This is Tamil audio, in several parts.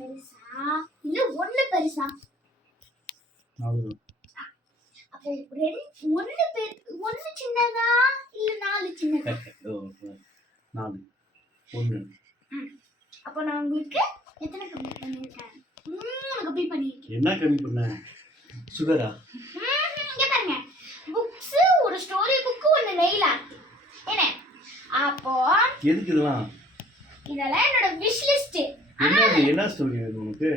பெருசா இல்ல ஒண்ணு பெருசா? அப்போ ஒண்ணு சின்னதா இல்ல 4 சின்னதா? 4 1. அப்போ நான் உங்களுக்கு எத்தனை கம்மி பண்ணிருக்கேன்? 3 கம்மி பண்ணிருக்கேன். என்ன கம்மி பண்ண? சுகரா? இங்க பாருங்க. புக்ஸ் ஒரு ஸ்டோரி புக் ஒன்னு நெயில் ஆர்ட். என்ன? அப்போ எதுக்கு இதெல்லாம்? இதெல்லாம் என்னோட விஷ் லிஸ்ட். என்ன ஸ்டோரி வேணும் உனக்கு?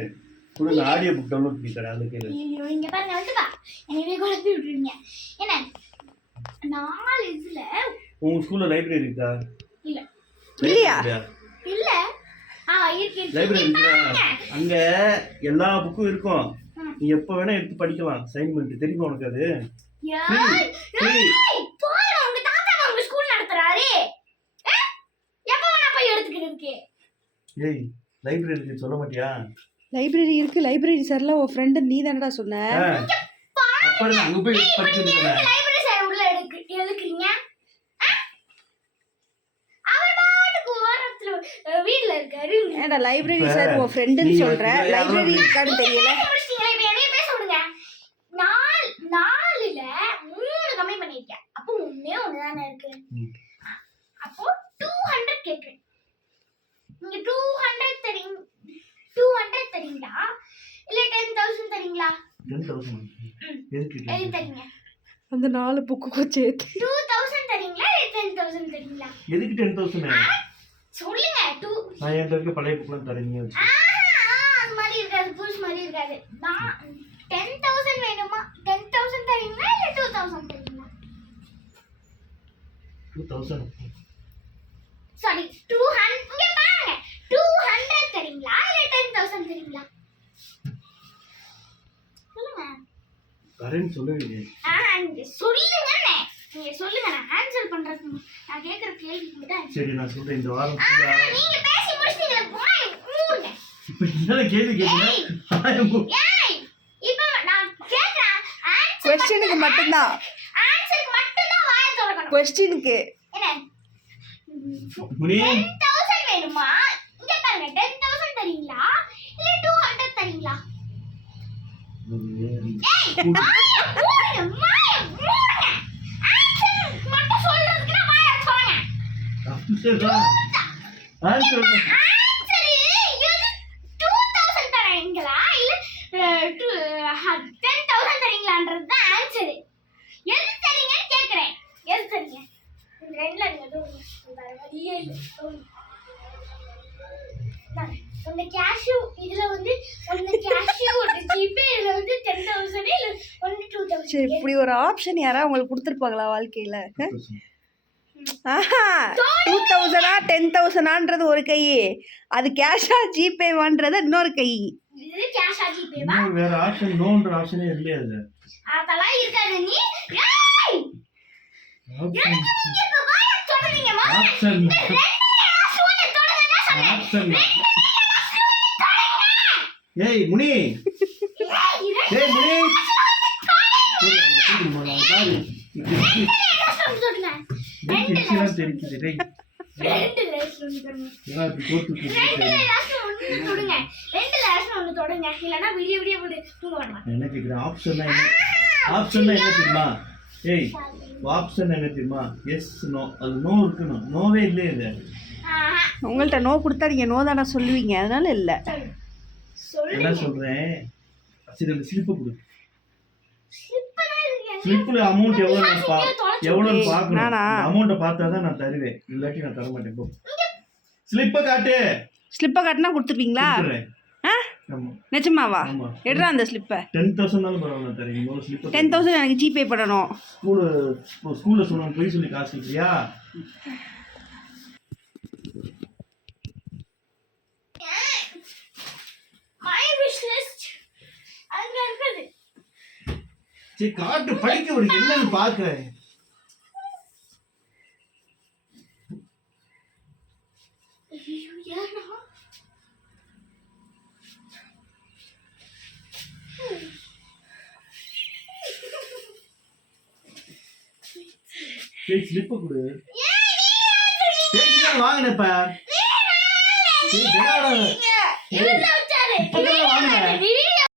கூட ஆடியோ புக் டவுன்லோட் பண்ணி தரேன். அது கேளு. ஐயோ இங்க பாருங்க வந்து வா. என்னைய குழப்பி விட்டுறீங்க. என்ன? 4 இதுல உங்க ஸ்கூல்ல லைப்ரரி இருக்கா? இல்ல. இல்லையா? இல்ல. இருக்கு. லைப்ரரி இருக்கா? அங்க எல்லா புக்கும் இருக்கும். நீ எப்ப வேணா எடுத்து படிக்கலாம். அசைன்மென்ட் தெரியுமா உனக்கு அது? போய் உங்க தாத்தா உங்க ஸ்கூல் நடத்துறாரு. எப்ப வேணா போய் எடுத்துக்கிறதுக்கு. ஏய் லைப்ரரி இருக்கு சொல்ல மாட்டியா? லைப்ரரி இருக்கு. லைப்ரரி சார்ல உன் ஃப்ரெண்ட் நீ தானடா சொன்ன. அப்படி அங்க போய் படிச்சிருக்கேன். லைப்ரரி சார் உள்ள எடுக்குறீங்க. அவர் பாட்டுக்கு ஓரத்துல வீட்ல இருக்காரு. ஏன்டா லைப்ரரி சார் உன் ஃப்ரெண்ட்னு சொல்ற? லைப்ரரி இருக்கான்னு தெரியல. இப்ப என்னைய பேச விடுங்க. 4ல 3 கம்மி பண்ணிருக்கேன். அப்போ ஒண்ணே ஒண்ணுதானே இருக்கு. அப்போ 200 கேக்குறேன். நீங்க 200 தரீங்களா இல்ல 10,000 தரீங்களா? 10,000. எதுக்கு தரீங்க? அந்த 4 புக்குக்கு சேர்த்து 2,000 தரீங்களா இல்ல 10,000 தரீங்களா? எதுக்கு 10,000? சொல்லுங்க. நான் என்கிட்ட இருக்க பழைய புக்லாம் தரேன் நீ வச்சு. அது மாதிரி இருக்காது. புதுசு மாதிரி இருக்காது. நான் 10,000 வேணுமா? 10,000 தரீங்களா இல்ல 2,000 தரீங்களா? 2,000. சாரி 200. இங்க பாருங்க. 200 தரீங்களா இல்ல 10,000 தரீங்களா? சொல்லுங்க. தரேன்னு சொல்லுவீங்க. நீங்க சொல்லுங்கண்ணே. நீங்க சொல்லுங்க. நான் ஆன்சர் பண்றதுக்கு நான் கேக்குற கேள்விக்கு மட்டும். சரி நான் சொல்றேன். இந்த வாரம் ஃபுல்லா நீங்க பேசி முடிச்சிட்டீங்க. போய் மூடுங்க. இப்போ என்ன கேள்வி கேக்குறீங்க? ஏய் இப்போ நான் கேக்குறேன். क्वेश्चनக்கு மட்டும் தான். ஆன்சருக்கு மட்டும் தான் வாயை திறக்கணும். क्वेश्चनக்கு என்ன? முனி 10,000 வேணுமா? இங்க பாருங்க. 10,000 தரீங்களா இல்ல 200 தரீங்களா? ஏய் வாயை மூடுங்க. ஆன்சர் மட்டும் சொல்றதுக்கு நான் வாயை திறங்க. ஆன்சர் ஆன்சர் எது? 2,000 தரீங்களா இல்ல 10,000 தரீங்களான்றது தான் ஆன்சர். எது தரீங்கன்னு கேக்குறேன். எது தரீங்க? இந்த ரெண்டுல நீங்க வழியே இல்ல. ஒன்னு கேஷ்யூ இதுல வந்து ஒன்னு கேஷ்யூ ஒரு ஜிபே இதுல வந்து 10,000 இல்ல ஒன்னு 2,000. சரி இப்படி ஒரு ஆப்ஷன் யாரா உங்களுக்கு கொடுத்துருப்பாங்களா வாழ்க்கையில? 2,000 10,000ன்றது ஒரு கை, அது கேஷா ஜிபேவான்றது இன்னொரு கை. இது கேஷா ஜிபேவா? வேற ஆப்ஷன் நோன்ற ஆப்ஷனே இல்லையா அது? அதெல்லாம் இருக்காது. நீ ஏய் எனக்கு நீங்க இப்ப வாய தொடறீங்கமா? ஆப்ஷன் ஆப்ஷன் ஏய் முனி ஏய் முனி உங்கள்கிட்ட நோ கொடுத்தா நீங்க நோ தானே சொல்லுவீங்க, அதனால இல்ல. என்ன சொல்றேன், ஸ்லிப் கொடு. ஸ்லிப்ல அமௌண்ட் எவ்வளவுன்னு பார்க்கணும். அமௌண்ட பார்த்தா தான் நான் தருவேன், இல்லாட்டி நான் தர மாட்டேன். போ ஸ்லிப்பை காட்டு. ஸ்லிப்பை காட்டினா கொடுத்துருவீங்களா? நிஜமாவா? எடுறா அந்த ஸ்லிப்பை. 10,000 பரவாயில்ல தரீங்க. 10,000 எனக்கு ஜிபே பண்ணணும். ஸ்கூல்ல சொன்ன போய் சொல்லி காசு இல்லையா? சரி காட்டு, படிக்க விடு, என்னன்னு பாக்குறேன். சரி ஸ்லிப் கொடு. வாங்கினப்ப